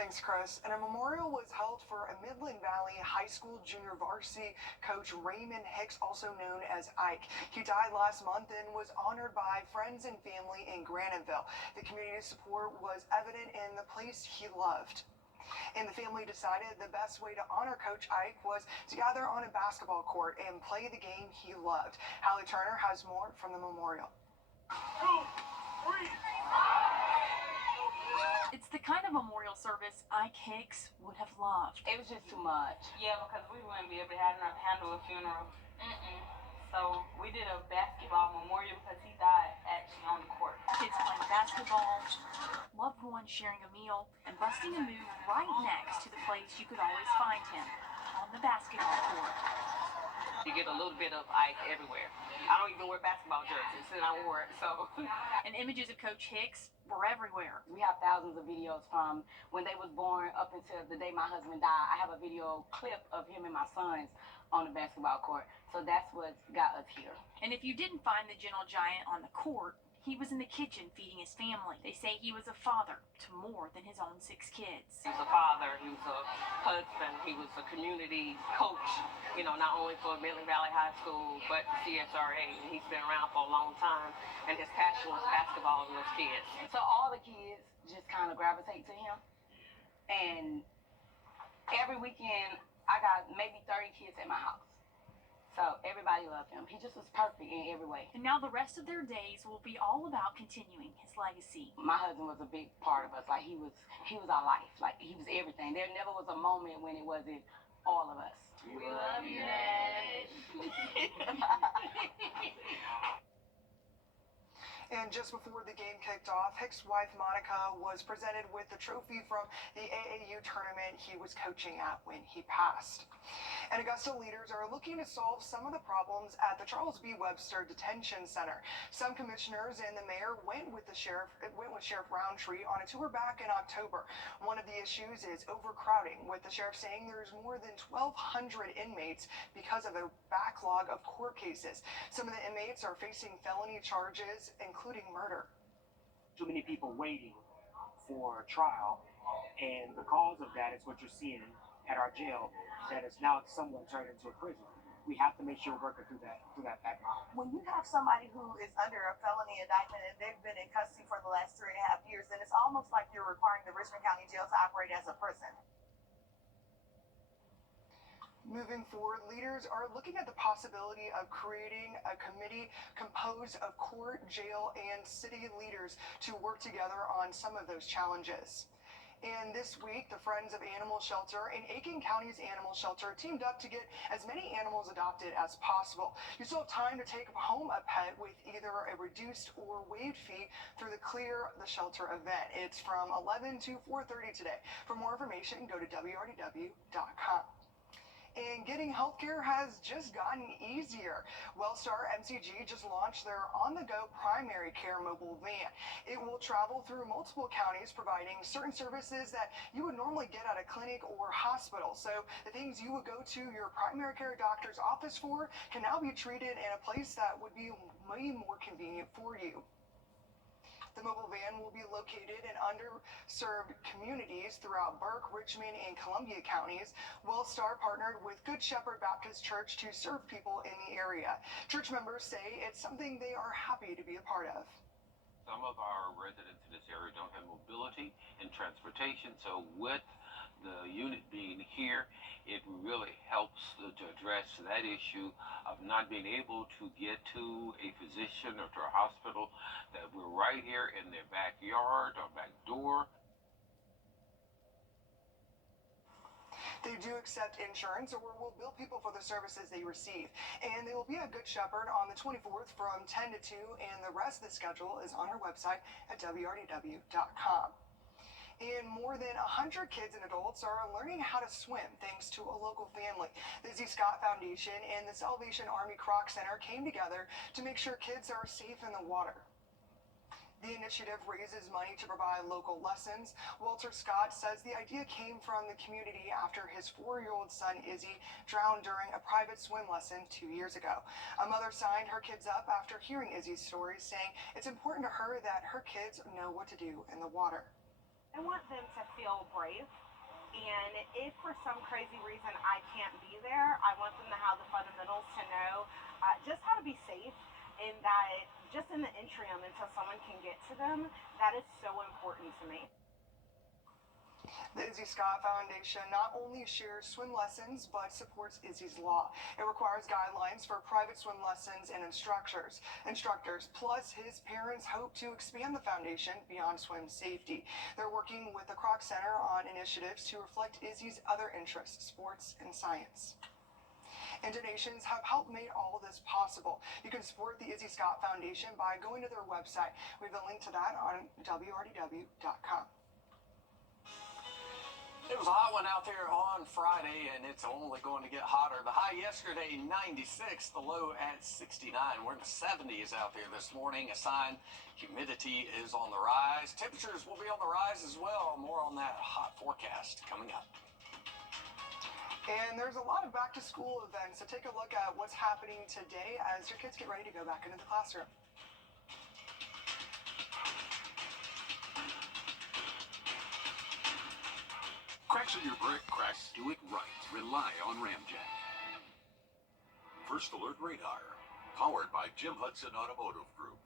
Thanks, Chris. And a memorial was held for a Midland Valley High School junior varsity coach Raymond Hicks, also known as Ike. He died last month and was honored by friends and family in Graniteville. The community support was evident in the place he loved. And the family decided the best way to honor Coach Ike was to gather on a basketball court and play the game he loved. Hallie Turner has more from the memorial. 2, 3. It's the kind of memorial service Ike Hicks would have loved. It was just too much. Yeah, because we wouldn't be able to handle a funeral. So we did a basketball memorial because he died actually on the court. Kids playing basketball, loved ones sharing a meal, and busting a move right next to the place you could always find him, on the basketball court. You get a little bit of Ike everywhere. I don't even wear basketball jerseys, and I wore it, so. And images of Coach Hicks were everywhere. We have thousands of videos from when they was born up until the day my husband died. I have a video clip of him and my sons on the basketball court. So that's what got us here. And if you didn't find the gentle giant on the court, he was in the kitchen feeding his family. They say he was a father to more than his own 6 kids. He was a father, he was a husband, he was a community coach, you know, not only for Midland Valley High School, but CSRA. And he's been around for a long time, and his passion was basketball and those kids. So all the kids just kind of gravitate to him. And every weekend, I got maybe 30 kids at my house. So everybody loved him. He just was perfect in every way. And now the rest of their days will be all about continuing his legacy. My husband was a big part of us. Like he was our life. Like he was everything. There never was a moment when it wasn't all of us. We love you, Dad. And just before the game kicked off, Hicks' wife Monica was presented with the trophy from the AAU tournament he was coaching at when he passed. And Augusta leaders are looking to solve some of the problems at the Charles B. Webster Detention Center. Some commissioners and the mayor went with Sheriff Roundtree on a tour back in October. One of the issues is overcrowding, with the sheriff saying there's more than 1,200 inmates because of a backlog of court cases. Some of the inmates are facing felony charges, including murder. Too many people waiting for trial, and the cause of that is what you're seeing at our jail, that is now somewhat turned into a prison. We have to make sure we're working through that background. When you have somebody who is under a felony indictment and they've been in custody for the last 3.5 years, then it's almost like you're requiring the Richmond County Jail to operate as a prison. Moving forward, leaders are looking at the possibility of creating a committee composed of court, jail, and city leaders to work together on some of those challenges. And this week, the Friends of Animal Shelter and Aiken County's Animal Shelter teamed up to get as many animals adopted as possible. You still have time to take home a pet with either a reduced or waived fee through the Clear the Shelter event. It's from 11 to 4:30 today. For more information, go to wrdw.com. And getting healthcare has just gotten easier. Wellstar MCG just launched their on-the-go primary care mobile van. It will travel through multiple counties, providing certain services that you would normally get at a clinic or hospital. So the things you would go to your primary care doctor's office for can now be treated in a place that would be way more convenient for you. The mobile van will be located in underserved communities throughout Burke, Richmond, and Columbia counties. Wellstar partnered with Good Shepherd Baptist Church to serve people in the area. Church members say it's something they are happy to be a part of. Some of our residents in this area don't have mobility and transportation, so with the unit being here, it really helps to address that issue of not being able to get to a physician or to a hospital, that we're right here in their backyard or back door. They do accept insurance or will bill people for the services they receive. And they will be at Good Shepherd on the 24th from 10 to 2, and the rest of the schedule is on our website at wrdw.com. And more than 100 kids and adults are learning how to swim thanks to a local family. The Z. Scott Foundation and the Salvation Army Croc Center came together to make sure kids are safe in the water. The initiative raises money to provide local lessons. Walter Scott says the idea came from the community after his 4-year-old son Izzy drowned during a private swim lesson 2 years ago. A mother signed her kids up after hearing Izzy's story, saying it's important to her that her kids know what to do in the water. I want them to feel brave. And if for some crazy reason I can't be there, I want them to have the fundamentals to know just how to be safe, and that just in the interim until someone can get to them, that is so important to me. The Izzy Scott Foundation not only shares swim lessons, but supports Izzy's Law. It requires guidelines for private swim lessons and instructors. Plus, his parents hope to expand the foundation beyond swim safety. They're working with the Kroc Center on initiatives to reflect Izzy's other interests, sports and science. And donations have helped make all of this possible. You can support the Izzy Scott Foundation by going to their website. We have a link to that on wrdw.com. It was a hot one out there on Friday, and it's only going to get hotter. The high yesterday, 96, the low at 69. We're in the 70s out there this morning, a sign humidity is on the rise. Temperatures will be on the rise as well. More on that hot forecast coming up. And there's a lot of back-to-school events, so take a look at what's happening today as your kids get ready to go back into the classroom. Cracks in your brick, cracks. Do it right. Rely on Ramjet. First Alert Radar, powered by Jim Hudson Automotive Group.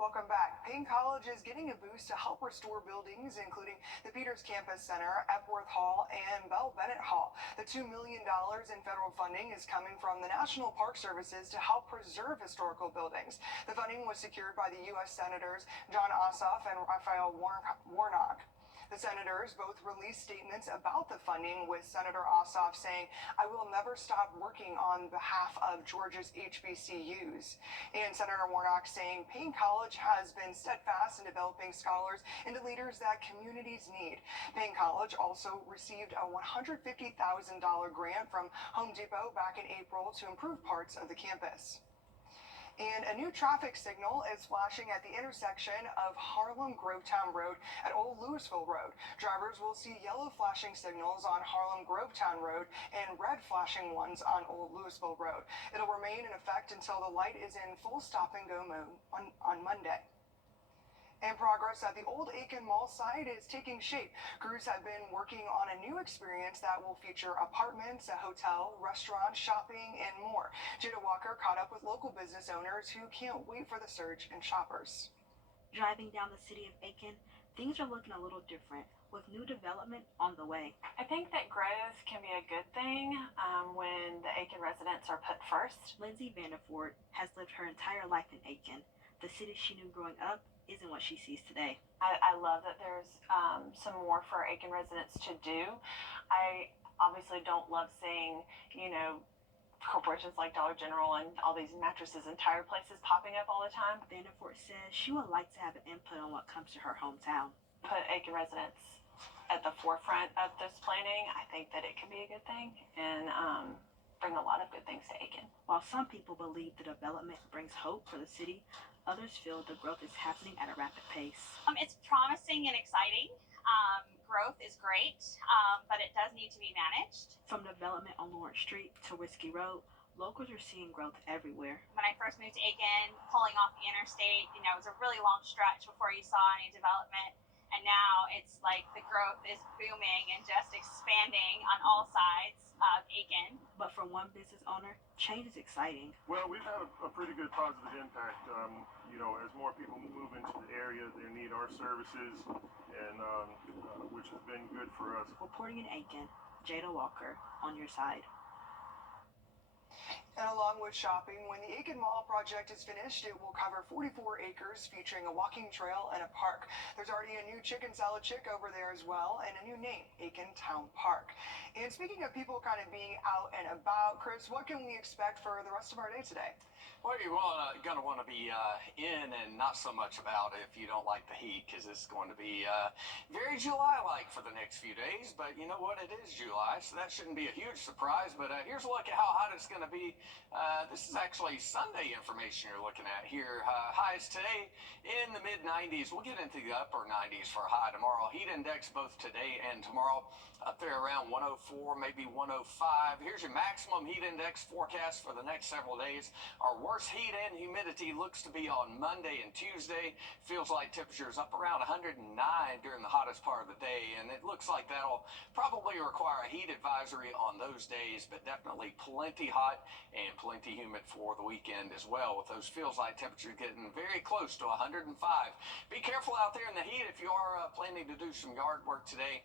Welcome back. Payne College is getting a boost to help restore buildings, including the Peters Campus Center, Epworth Hall, and Bell Bennett Hall. The $2 million in federal funding is coming from the National Park Services to help preserve historical buildings. The funding was secured by the U.S. Senators John Ossoff and Raphael Warnock. The senators both released statements about the funding, with Senator Ossoff saying, "I will never stop working on behalf of Georgia's HBCUs." And Senator Warnock saying Payne College has been steadfast in developing scholars into leaders that communities need. Payne College also received a $150,000 grant from Home Depot back in April to improve parts of the campus. And a new traffic signal is flashing at the intersection of Harlem Grovetown Road at Old Louisville Road. Drivers will see yellow flashing signals on Harlem Grovetown Road and red flashing ones on Old Louisville Road. It'll remain in effect until the light is in full stop-and-go mode on Monday. And progress at the old Aiken Mall site is taking shape. Crews have been working on a new experience that will feature apartments, a hotel, restaurant, shopping, and more. Jada Walker caught up with local business owners who can't wait for the surge in shoppers. Driving down the city of Aiken, things are looking a little different, with new development on the way. I think that growth can be a good thing when the Aiken residents are put first. Lindsay Vanderford has lived her entire life in Aiken. The city she knew growing up isn't what she sees today. I love that there's some more for Aiken residents to do. I obviously don't love seeing, corporations like Dollar General and all these mattresses and tire places popping up all the time. Vanderford says she would like to have an input on what comes to her hometown. Put Aiken residents at the forefront of this planning. I think that it can be a good thing and bring a lot of good things to Aiken. While some people believe the development brings hope for the city, others feel the growth is happening at a rapid pace. It's promising and exciting. Growth is great, but it does need to be managed. From development on Lawrence Street to Whiskey Road, locals are seeing growth everywhere. When I first moved to Aiken, pulling off the interstate, it was a really long stretch before you saw any development. And now it's like the growth is booming and just expanding on all sides of Aiken. But for one business owner, change is exciting. Well, we've had a pretty good positive impact. As more people move into the area, they need our services, and which has been good for us. Reporting in Aiken, Jada Walker, on your side. And along with shopping, when the Aiken Mall project is finished, it will cover 44 acres featuring a walking trail and a park. There's already a new chicken salad chick over there as well, and a new name, Aiken Town Park. And speaking of people kind of being out and about, Chris, what can we expect for the rest of our day today? Well, you're going to want to be in and not so much about if you don't like the heat, because it's going to be very July-like for the next few days. But you know what? It is July, so that shouldn't be a huge surprise. But here's a look at how hot it's going to be This is actually Sunday information you're looking at here. Highs today in the mid 90s. We'll get into the upper 90s for a high tomorrow. Heat index both today and tomorrow up there around 104, maybe 105. Here's your maximum heat index forecast for the next several days. Our worst heat and humidity looks to be on Monday and Tuesday. Feels like temperatures up around 109 during the hottest part of the day, and it looks like that'll probably require a heat advisory on those days, but definitely plenty hot and plenty humid for the weekend as well, with those feels like temperatures getting very close to 105. Be careful out there in the heat if you are planning to do some yard work today.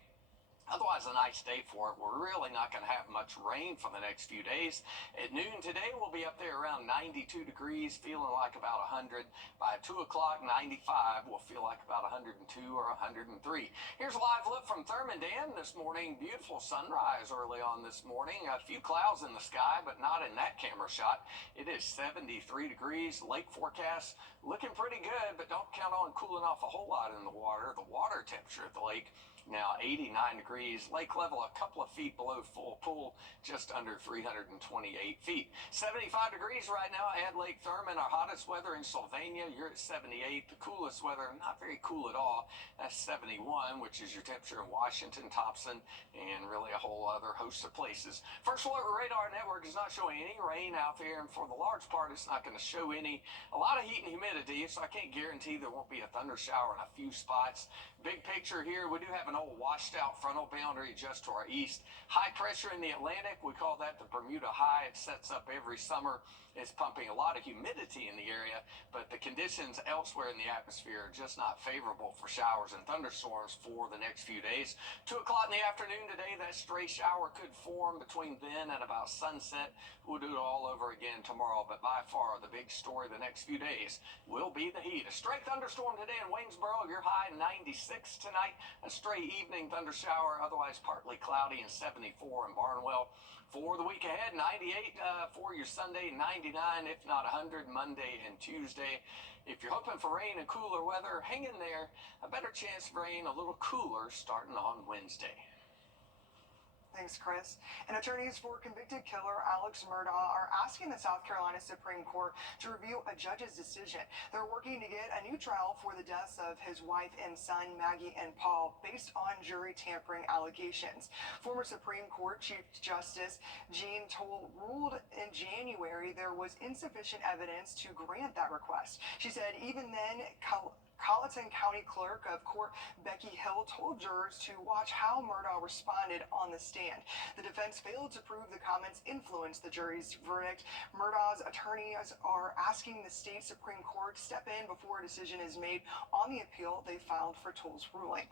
Otherwise, a nice day for it. We're really not going to have much rain for the next few days. At noon today, we'll be up there around 92 degrees, feeling like about 100. By 2 o'clock, 95 will feel like about 102 or 103. Here's a live look from Thurman Dam this morning. Beautiful sunrise early on this morning. A few clouds in the sky, but not in that camera shot. It is 73 degrees. Lake forecast looking pretty good, but don't count on cooling off a whole lot in the water. The water temperature at the lake now 89 degrees. Lake level a couple of feet below full pool, just under 328 feet. 75 degrees right now at Lake Thurman. Our hottest weather in Sylvania, you're at 78. The coolest weather, not very cool at all, that's 71, which is your temperature in Washington, Thompson, and really a whole other host of places. First Alert Radar Network is not showing any rain out there, and for the large part, it's not going to show any. A lot of heat and humidity, so I can't guarantee there won't be a thunder shower in a few spots. Big picture here, we do have an old washed out frontal boundary just to our east. High pressure in the Atlantic, we call that the Bermuda High. It sets up every summer. It's pumping a lot of humidity in the area, but the conditions elsewhere in the atmosphere are just not favorable for showers and thunderstorms for the next few days. 2 o'clock in the afternoon today, that stray shower could form between then and about sunset. We'll do it all over again tomorrow, but by far the big story the next few days will be the heat. A stray thunderstorm today in Waynesboro, your high 96 tonight. A stray evening thunder shower, otherwise partly cloudy, and 74 in Barnwell. For the week ahead, 98 for your Sunday, 99 if not 100 Monday and Tuesday. If you're hoping for rain and cooler weather, hang in there. A better chance of rain, a little cooler starting on Wednesday. Thanks, Chris. And attorneys for convicted killer Alex Murdaugh are asking the South Carolina Supreme Court to review a judge's decision. They're working to get a new trial for the deaths of his wife and son, Maggie and Paul, based on jury tampering allegations. Former Supreme Court Chief Justice Jean Toll ruled in January there was insufficient evidence to grant that request. She said even then, Colleton County Clerk of Court Becky Hill told jurors to watch how Murdaugh responded on the stand. The defense failed to prove the comments influenced the jury's verdict. Murdaugh's attorneys are asking the state Supreme Court to step in before a decision is made on the appeal they filed for Toll's ruling.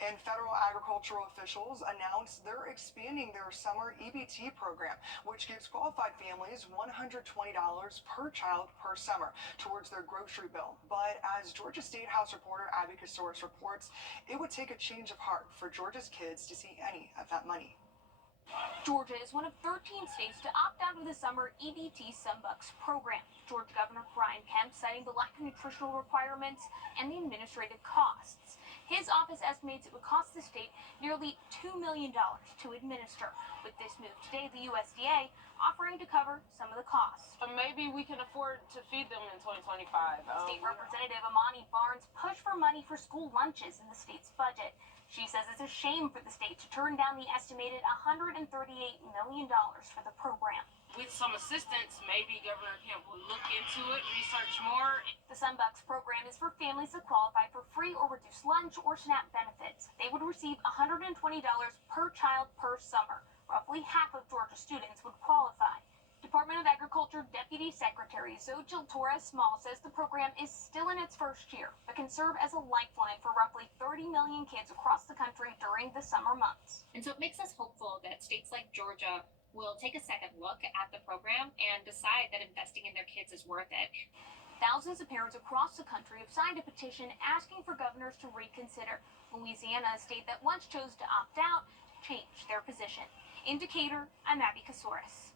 And federal agricultural officials announced they're expanding their summer EBT program, which gives qualified families $120 per child per summer towards their grocery bill. But as Georgia State House reporter Abby Kasoris reports, it would take a change of heart for Georgia's kids to see any of that money. Georgia is one of 13 states to opt out of the summer EBT Sunbucks program. Georgia Governor Brian Kemp citing the lack of nutritional requirements and the administrative costs. His office estimates it would cost the state nearly $2 million to administer. With this move today, the USDA offering to cover some of the costs. Maybe we can afford to feed them in 2025. State Representative Amani Barnes pushed for money for school lunches in the state's budget. She says it's a shame for the state to turn down the estimated $138 million for the program. With some assistance, maybe Governor Kemp will look into it, research more. The Sunbucks program is for families that qualify for free or reduced lunch or SNAP benefits. They would receive $120 per child per summer. Roughly half of Georgia students would qualify. Department of Agriculture Deputy Secretary Xochitl Torres-Small says the program is still in its first year, but can serve as a lifeline for roughly 30 million kids across the country during the summer months. And so it makes us hopeful that states like Georgia will take a second look at the program and decide that investing in their kids is worth it. Thousands of parents across the country have signed a petition asking for governors to reconsider. Louisiana, a state that once chose to opt out, changed their position. In Decatur, I'm Abby Kasoris.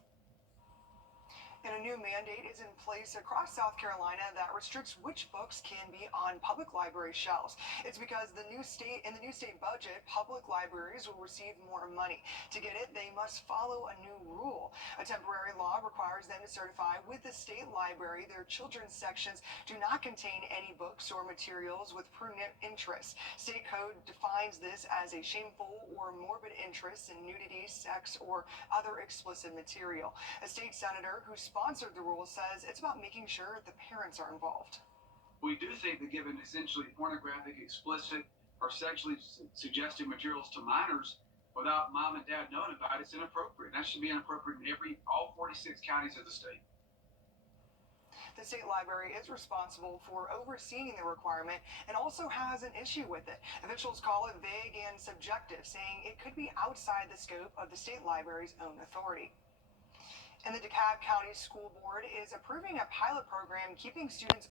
And a new mandate is in place across South Carolina that restricts which books can be on public library shelves. It's because in the new state budget, public libraries will receive more money. To get it, they must follow a new rule. A temporary law requires them to certify with the state library their children's sections do not contain any books or materials with prudent interest. State code defines this as a shameful or morbid interest in nudity, sex, or other explicit material. A state senator who sponsored the rule says it's about making sure the parents are involved. We do think that giving essentially pornographic, explicit, or sexually suggestive materials to minors without mom and dad knowing about it's inappropriate. That should be inappropriate in all 46 counties of the state. The state library is responsible for overseeing the requirement and also has an issue with it. Officials call it vague and subjective, saying it could be outside the scope of the state library's own authority. And the DeKalb County School Board is approving a pilot program keeping students